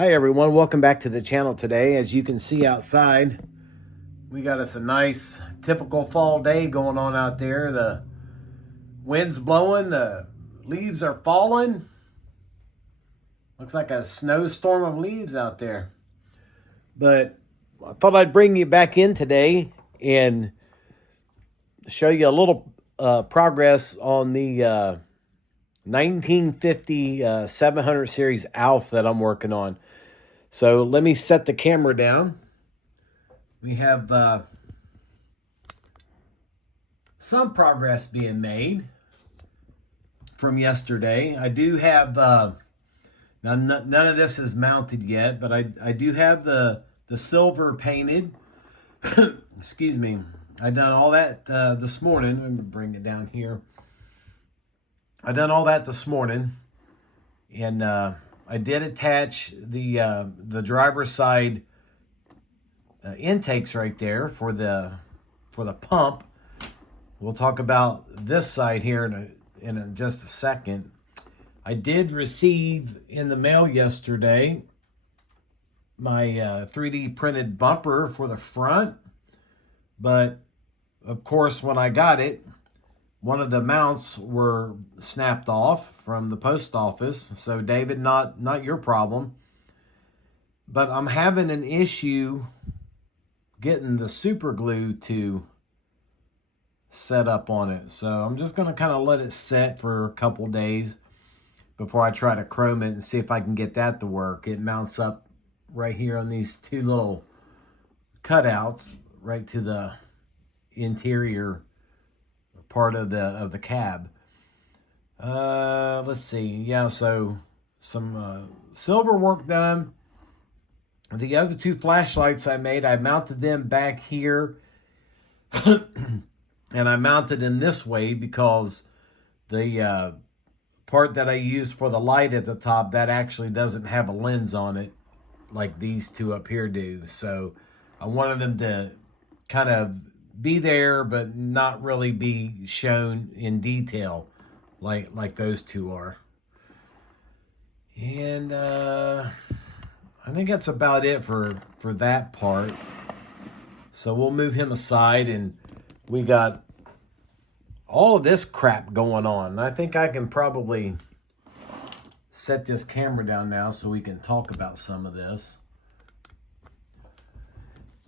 Hi everyone, welcome back to the channel today. As you can see outside, we got us a nice typical fall day going on out there. The wind's blowing, the leaves are falling. Looks like a snowstorm of leaves out there. But I thought I'd bring you back in today and show you a little progress on the 1950 700 series ALF that I'm working on. So let me set the camera down. We have some progress being made from yesterday. I do have, now none of this is mounted yet, but I do have the silver painted. Excuse me. I done all that this morning. Let me bring it down here. I done all that this morning, and I did attach the driver's side intakes right there for the pump. We'll talk about this side here in just a second. I did receive in the mail yesterday my 3D printed bumper for the front, but of course when I got it, one of the mounts were snapped off from the post office. So David, not your problem. But I'm having an issue getting the super glue to set up on it. So I'm just going to kind of let it set for a couple days before I try to chrome it and see if I can get that to work. It mounts up right here on these two little cutouts right to the interior part of the cab. Let's see. Yeah, so some silver work done. The other two flashlights I made, I mounted them back here. And I mounted them this way because the part that I used for the light at the top, that actually doesn't have a lens on it like these two up here do. So I wanted them to kind of be there, but not really be shown in detail like those two are. And I think that's about it for that part. So we'll move him aside, and we got all of this crap going on. I think I can probably set this camera down now so we can talk about some of this.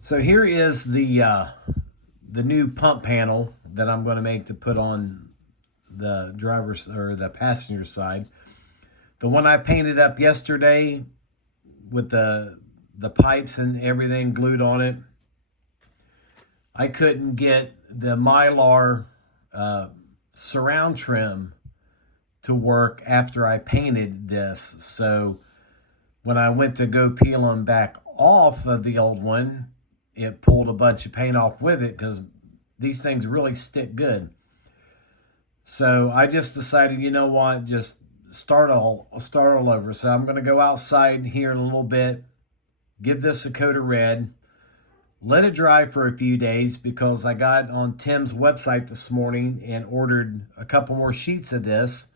So here is the new pump panel that I'm going to make to put on the driver's or the passenger side. The one I painted up yesterday with the pipes and everything glued on it, I couldn't get the Mylar surround trim to work after I painted this. So when I went to go peel them back off of the old one, it pulled a bunch of paint off with it because these things really stick good. So I just decided, you know what, just start all over. So I'm going to go outside here in a little bit, give this a coat of red, let it dry for a few days because I got on Tim's website this morning and ordered a couple more sheets of this.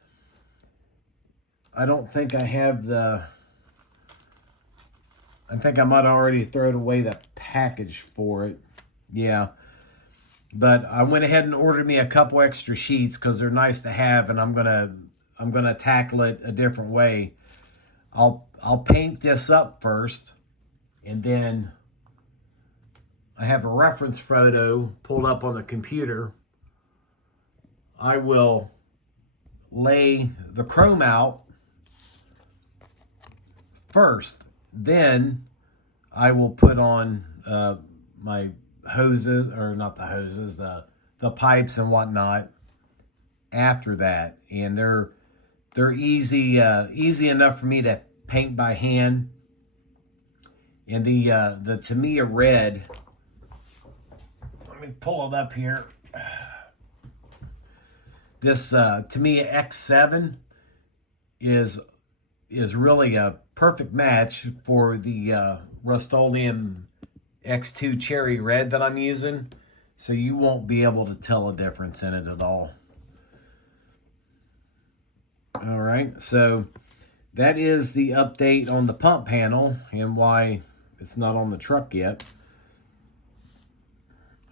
I don't think I have I think I might have already thrown away the package for it. Yeah. But I went ahead and ordered me a couple extra sheets because they're nice to have, and I'm gonna tackle it a different way. I'll paint this up first, and then I have a reference photo pulled up on the computer. I will lay the chrome out first. Then I will put on my hoses, or not the hoses, the pipes and whatnot after that. And they're easy enough for me to paint by hand. And the Tamiya red, let me pull it up here. This Tamiya X7 is really a perfect match for the Rust-Oleum X2 Cherry Red that I'm using. So you won't be able to tell a difference in it at all. All right, so that is the update on the pump panel and why it's not on the truck yet.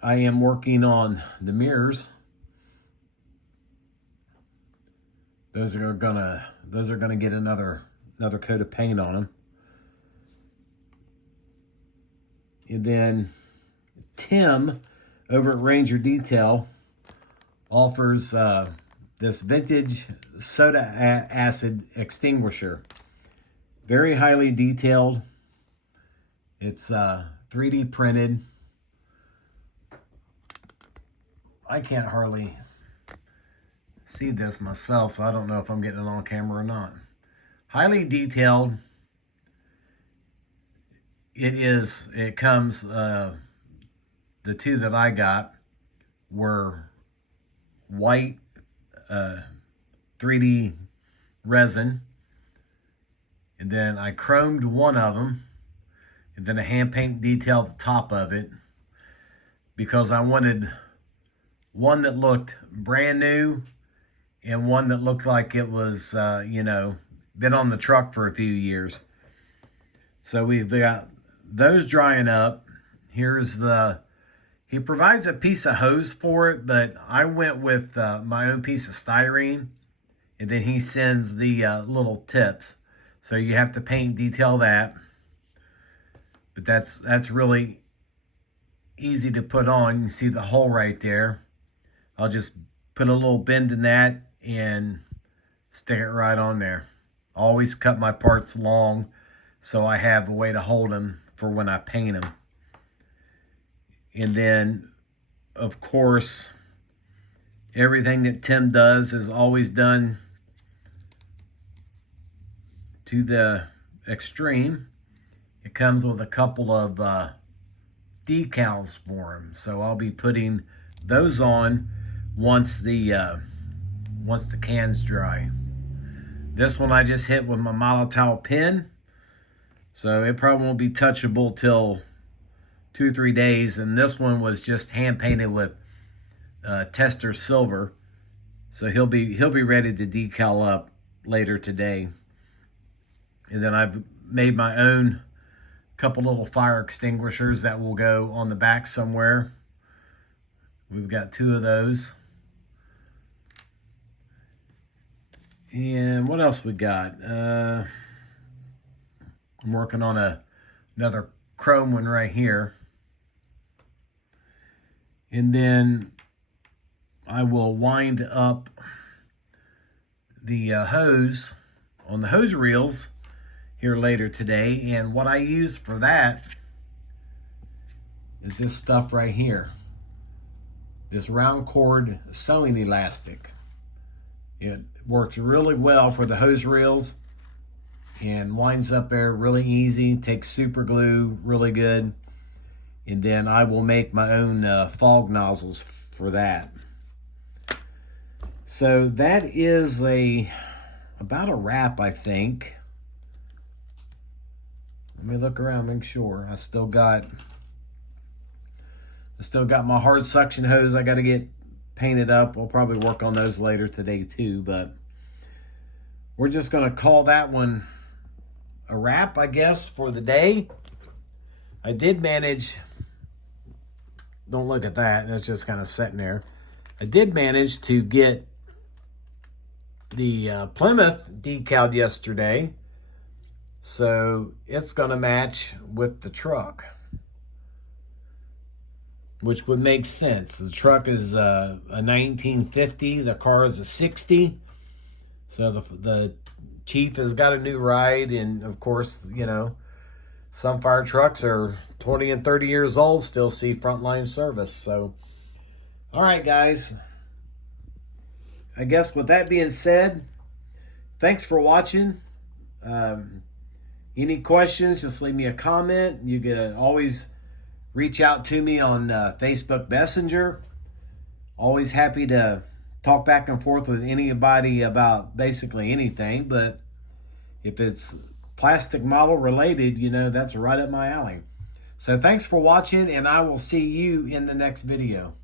I am working on the mirrors. Those are gonna get another coat of paint on them. And then Tim over at Ranger Detail offers this vintage soda acid extinguisher. Very highly detailed. It's 3D printed. I can't hardly see this myself, so I don't know if I'm getting it on camera or not. Highly detailed. It comes, the two that I got were white 3D resin, and then I chromed one of them, and then a hand paint detail at the top of it, because I wanted one that looked brand new and one that looked like it was, you know, been on the truck for a few years. So we've got those drying up. Here's he provides a piece of hose for it, but I went with my own piece of styrene, and then he sends the little tips. So you have to paint detail that. But that's really easy to put on. You can see the hole right there. I'll just put a little bend in that and stick it right on there. Always cut my parts long so I have a way to hold them for when I paint them. And then, of course, everything that Tim does is always done to the extreme. It comes with a couple of decals for him, so I'll be putting those on once the can's dry. This one I just hit with my Molotov pen, so it probably won't be touchable till 2 or 3 days. And this one was just hand painted with tester silver, so he'll be ready to decal up later today. And then I've made my own couple little fire extinguishers that will go on the back somewhere. We've got 2 of those. And what else we got? I'm working on another chrome one right here. And then I will wind up the hose on the hose reels here later today. And what I use for that is this stuff right here. This round cord sewing elastic. It works really well for the hose reels and winds up there really easy. Takes super glue really good. And then I will make my own fog nozzles for that. So that is about a wrap, I think. Let me look around, make sure. I still got my hard suction hose I got to get painted up. We'll probably work on those later today too, but we're just going to call that one a wrap, I guess, for the day. I did manage, don't look at that, that's just kind of sitting there. I did manage to get the Plymouth decaled yesterday, so it's going to match with the truck, which would make sense. The truck is a 1950, the car is a 60. So the Chief has got a new ride, and of course, you know, some fire trucks are 20 and 30 years old, still see frontline service. So, all right, guys. I guess with that being said, thanks for watching. Any questions, just leave me a comment. You can always reach out to me on Facebook Messenger. Always happy to talk back and forth with anybody about basically anything, but if it's plastic model related, you know, that's right up my alley. So thanks for watching, and I will see you in the next video.